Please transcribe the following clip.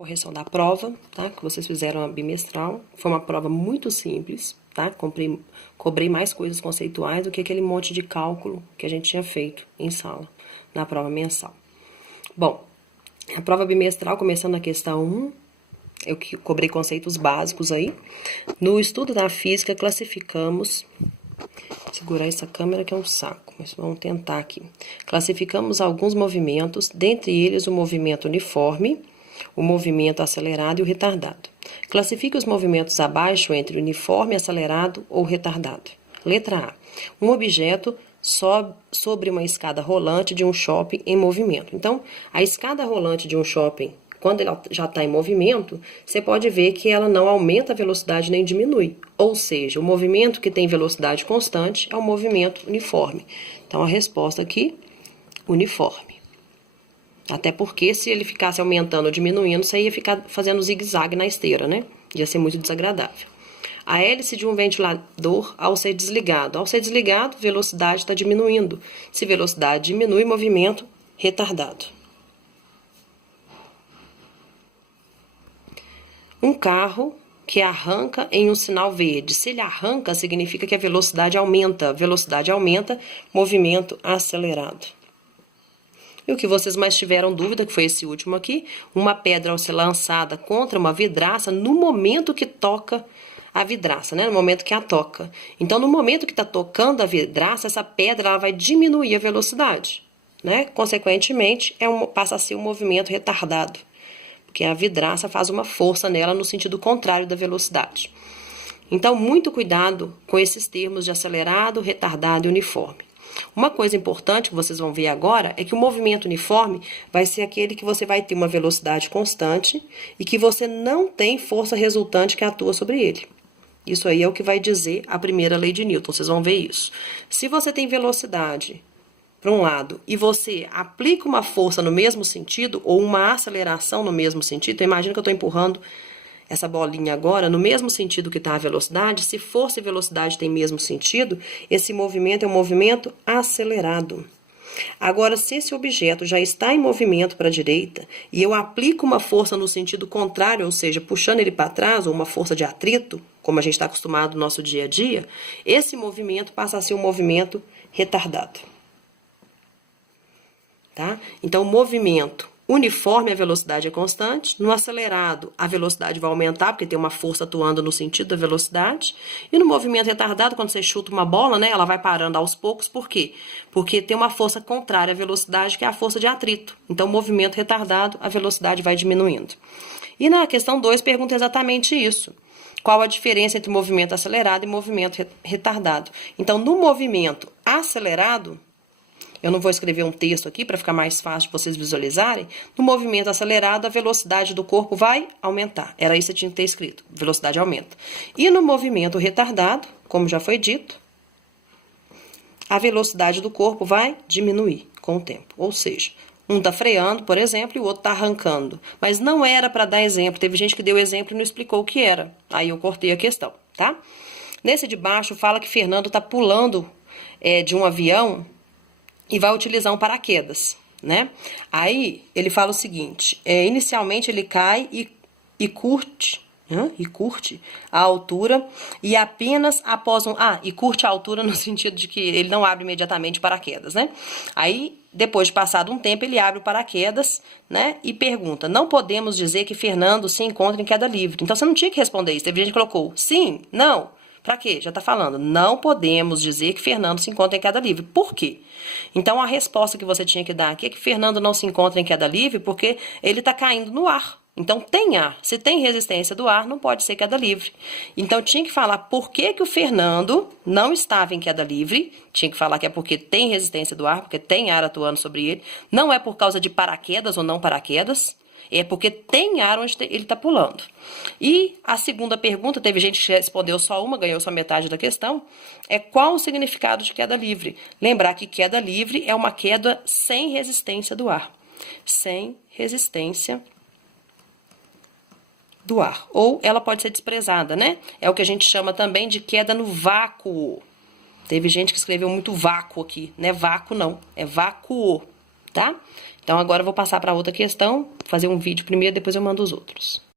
Correção da prova, tá? Que vocês fizeram a bimestral. Foi uma prova muito simples, tá? Cobrei mais coisas conceituais do que aquele monte de cálculo que a gente tinha feito em sala, na prova mensal. Bom, a prova bimestral, começando na questão 1, eu cobrei conceitos básicos aí. No estudo da física, classificamos... Segurar essa câmera que é um saco, mas vamos tentar aqui. Classificamos alguns movimentos, dentre eles o movimento uniforme, o movimento acelerado e o retardado. Classifique os movimentos abaixo entre uniforme, acelerado ou retardado. Letra A. Um objeto sobe sobre uma escada rolante de um shopping em movimento. Então, a escada rolante de um shopping, quando ela já está em movimento, você pode ver que ela não aumenta a velocidade nem diminui. Ou seja, o movimento que tem velocidade constante é o movimento uniforme. Então, a resposta aqui, uniforme. Até porque se ele ficasse aumentando ou diminuindo, você ia ficar fazendo zigue-zague na esteira, né? Ia ser muito desagradável. A hélice de um ventilador ao ser desligado. Ao ser desligado, velocidade está diminuindo. Se velocidade diminui, movimento retardado. Um carro que arranca em um sinal verde. Se ele arranca, significa que a velocidade aumenta. Velocidade aumenta, movimento acelerado. E o que vocês mais tiveram dúvida, que foi esse último aqui, uma pedra ao ser lançada contra uma vidraça no momento que toca a vidraça, né? No momento que a toca. Então, no momento que está tocando a vidraça, essa pedra ela vai diminuir a velocidade, né? Consequentemente, passa a ser um movimento retardado, porque a vidraça faz uma força nela no sentido contrário da velocidade. Então, muito cuidado com esses termos de acelerado, retardado e uniforme. Uma coisa importante que vocês vão ver agora é que o movimento uniforme vai ser aquele que você vai ter uma velocidade constante e que você não tem força resultante que atua sobre ele. Isso aí é o que vai dizer a primeira lei de Newton, vocês vão ver isso. Se você tem velocidade para um lado e você aplica uma força no mesmo sentido ou uma aceleração no mesmo sentido, então imagina que eu estou empurrando essa bolinha agora, no mesmo sentido que está a velocidade, se força e velocidade têm mesmo sentido, esse movimento é um movimento acelerado. Agora, se esse objeto já está em movimento para a direita e eu aplico uma força no sentido contrário, ou seja, puxando ele para trás, ou uma força de atrito, como a gente está acostumado no nosso dia a dia, esse movimento passa a ser um movimento retardado. Tá? Então, o movimento uniforme, a velocidade é constante. No acelerado, a velocidade vai aumentar, porque tem uma força atuando no sentido da velocidade. E no movimento retardado, quando você chuta uma bola, né, ela vai parando aos poucos. Por quê? Porque tem uma força contrária à velocidade, que é a força de atrito. Então, movimento retardado, a velocidade vai diminuindo. E na questão 2, pergunta exatamente isso. Qual a diferença entre movimento acelerado e movimento retardado? Então, no movimento acelerado, eu não vou escrever um texto aqui para ficar mais fácil de vocês visualizarem. No movimento acelerado, a velocidade do corpo vai aumentar. Era isso que tinha que ter escrito. Velocidade aumenta. E no movimento retardado, como já foi dito, a velocidade do corpo vai diminuir com o tempo. Ou seja, um está freando, por exemplo, e o outro está arrancando. Mas não era para dar exemplo. Teve gente que deu exemplo e não explicou o que era. Aí eu cortei a questão, tá? Nesse de baixo, fala que Fernando está pulando de um avião e vai utilizar um paraquedas, né? Aí, ele fala o seguinte, inicialmente ele cai e curte a altura e apenas após e curte a altura no sentido de que ele não abre imediatamente o paraquedas, né? Aí, depois de passado um tempo, ele abre o paraquedas, né? E pergunta, não podemos dizer que Fernando se encontra em queda livre. Então, você não tinha que responder isso. Teve gente que colocou sim, não. Para quê? Já está falando. Não podemos dizer que Fernando se encontra em queda livre. Por quê? Então, a resposta que você tinha que dar aqui é que Fernando não se encontra em queda livre porque ele está caindo no ar. Então, tem ar. Se tem resistência do ar, não pode ser queda livre. Então, tinha que falar por que o Fernando não estava em queda livre. Tinha que falar que é porque tem resistência do ar, porque tem ar atuando sobre ele. Não é por causa de paraquedas ou não paraquedas. É porque tem ar onde ele está pulando. E a segunda pergunta, teve gente que respondeu só uma, ganhou só metade da questão, é qual o significado de queda livre? Lembrar que queda livre é uma queda sem resistência do ar. Sem resistência do ar. Ou ela pode ser desprezada, né? É o que a gente chama também de queda no vácuo. Teve gente que escreveu muito vácuo aqui, não é vácuo não, é vácuo. tá? Então, agora eu vou passar para outra questão, fazer um vídeo primeiro, depois eu mando os outros.